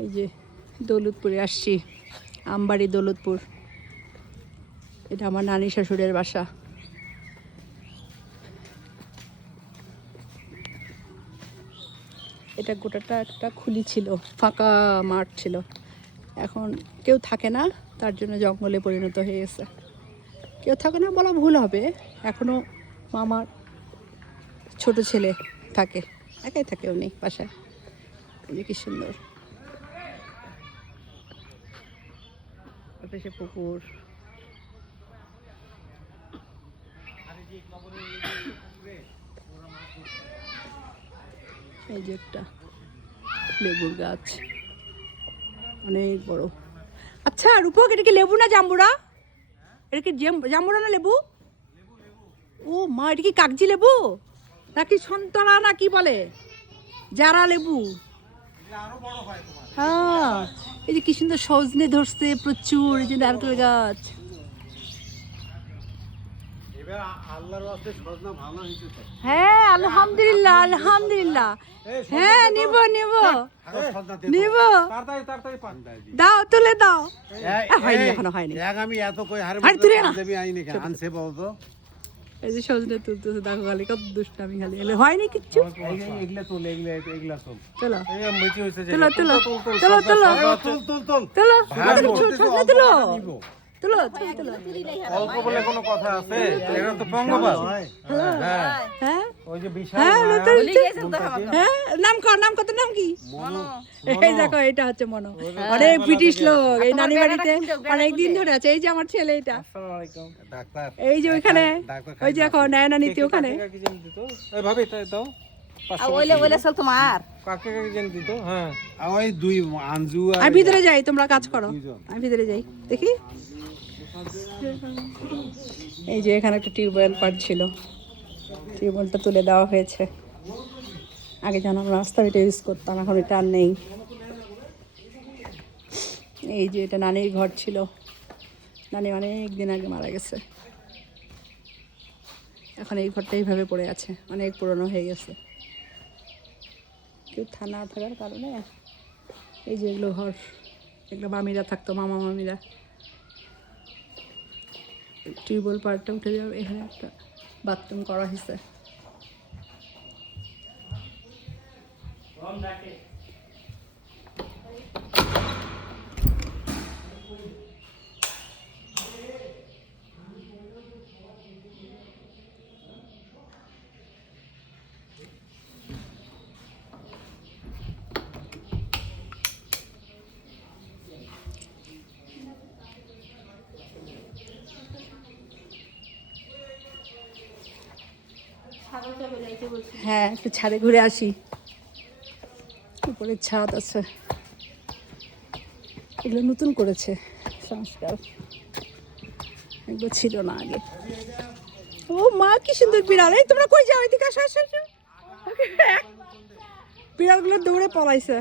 এই যে দৌলতপুরে আসছি, আমবাড়ি দৌলতপুর। এটা আমার নানি শ্বশুরের বাসা। এটা গোটাটা একটা খুলি ছিল, ফাঁকা মাঠ ছিল, এখন কেউ থাকে না, তার জন্য জঙ্গলে পরিণত হয়ে গেছে। কেউ থাকে না বলা ভুল হবে, এখনও মামার ছোট ছেলে থাকে, একাই থাকে উনি বাসায়। এই যে কি সুন্দর সে পুকুর। এই যে একটা লেবুর গাছ, অনেক বড়। আচ্ছা রূপক, এটা কি লেবু না জাম্বুরা? এটা কি জাম্বুরা না লেবু? ও মা, এটা কি কাগজি লেবু নাকি সন্তরা না কি বলে, যারা লেবু? হ্যাঁ, এই যে কি সুন্দর সজনে ধরছে প্রচুর, এই যে নারকেল গাছ। হ্যাঁ আলহামদুলিল্লাহ, আলহামদুলিল্লাহ। হ্যাঁ নিব নিব নিব, দাও তুলে দাও। হয়নি, এখনো হয়নি। আমি এত কই হারে আইনি আনছে বলতো। এই যে সজনে তুলতেছে, দেখো খালি কত দুষ্টামি, খালি এলে হয়নি কিচ্ছু। এগুলা তোল, এগুলা তোল। চলো এই মইতি হইছে যে চলো চলো চলো চলো চলো চলো তুলো তুলো। অল্প বলে কোনো কথা আছে? এটা তো পঙ্গপাল। হ্যাঁ ওই যে বিশাল হ্যাঁ, নাম কর, নাম কত, নাম কি? এই দেখো, এটা হচ্ছে মনো, অনেক ব্রিটিশ লোক এই নানি বাড়িতে অনেকদিন ধরে আছে। এই যে আমার ছেলে, এটা ডাক্তার। এই যে ওইখানে, ওই যে এখন নেয় না নীতি ওখানে। এই ভাবি তাই দাও। তোমার কাকে কাকে জেনে দিত? হ্যাঁ ওই দুই আঞ্জু আর আমি ভিতরে যাই, তোমরা কাজ করো, আমি ভিতরে যাই দেখি। এই যে এখানে একটা টিউবওয়েল পার ছিল, টিউবওয়েলটা তুলে দেওয়া হয়েছে। আগে যেন আমরা রাস্তা এটা ইউজ করতাম, এখন এটা আর নেই। এই যে এটা নানির ঘর ছিল, নানি অনেক দিন আগে মারা গেছে, এখন এই ঘরটা এইভাবে পড়ে আছে, অনেক পুরনো হয়ে গেছে। কেউ থানা থাকার কারণে এই যে এগুলো ঘর, এগুলো মামিরা থাকতো, মামা মামিরা। টিউবওয়েল পার্টটা উঠে যাবে, এখানে একটা বাথরুম করা হয়েছে। হ্যাঁ একটু ছাদে ঘুরে আসি, উপরে ছাদ আছে, এগুলো নতুন করেছে সংস্কার, এগুলো ছিল না আগে। ও মা কি সুন্দর বিড়াল! এই তোমরা কই যাও, এদিকে আসো আসো আসো। বিড়ালগুলো দৌড়ে পলাইছে,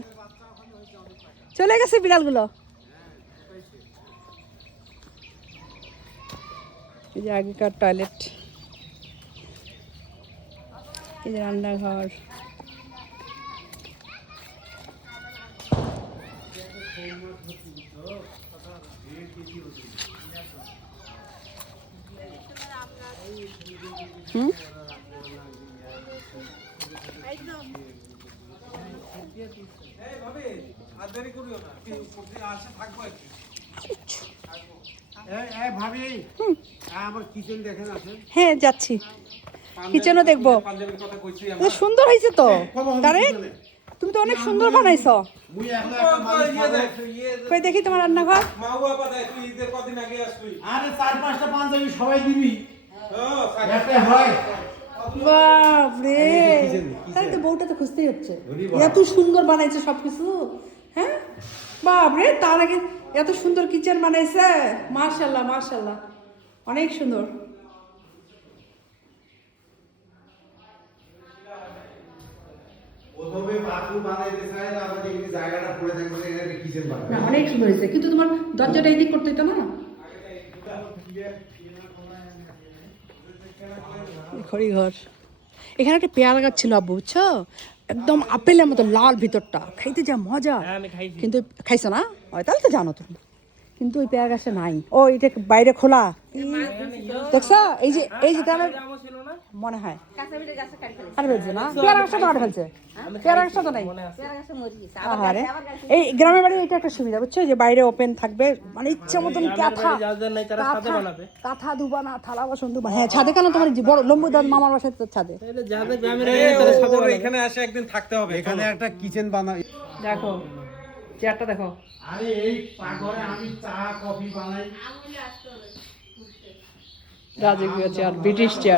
চলে গেছে বিড়ালগুলো। এই যে আগেকার টয়লেট, এই যে রান্নাঘর, হ্যাঁ যাচ্ছি, কিচেনও দেখবো। সুন্দর হয়েছে তো, তুমি তো অনেক সুন্দর বানাইছো। কই দেখি তোমার রান্নাঘর। বাপরে, তাহলে তো বউটা তো খুঁজতেই হচ্ছে, এত সুন্দর বানাইছে সবকিছু। হ্যাঁ বাপরে, তার আগে এত সুন্দর কিচেন বানাইছে, মাশাআল্লাহ মাশাআল্লাহ, অনেক সুন্দর। অনেক সুন্দর হয়েছে, কিন্তু তোমার দরজাটা এদিক করতে হতো না। ঘর, এখানে একটা পেয়ারা গাছ ছিল আব্বু, বুঝছো? একদম আপেলের মতো লাল ভিতরটা, খাইতে যা মজা। হ্যাঁ আমি খাইছি। কিন্তু খাইছো না? ওই তাহলে তো জানো তুমি। কিন্তু ওই পেয়ারা গাছে নাই। ও এটা বাইরে খোলা, দেখছো? এই যে গ্রামের আমও ছিল না? মনে হয় কাঁচাবিটের গাছে কাটি ফেলেছে। কাটে ফেলছে না, পেয়ারা গাছটা তো কাটে ফেলছে, পেয়ারা গাছটা তো নাই। পেয়ারা গাছে মরে গেছে। আহারে, এই গ্রামের বাড়ি এটা একটা সুবিধা বুঝছো, যে বাইরে ওপেন থাকবে, মানে ইচ্ছা মতন কাঁথা যাদের নাই তারা ছাদে বানাবে। কাঁথা দুবানা, থালা বাসন দুবানা। হ্যাঁ ছাদে, কেন তোমার যে বড় লম্বু দাদ মামার বাসায় তো ছাদে। তাহলে যাদের গ্রামের এরিয়া তারা ছাদে ওর বানাবে। এখানে আসে একদিন থাকতে হবে, এখানে একটা কিচেন বানাই। দেখো চেয়ারটা দেখো, আরে এই ঘরে আমি চা কফি বানাই। রাজকীয় চেয়ার, ব্রিটিশ চেয়ার।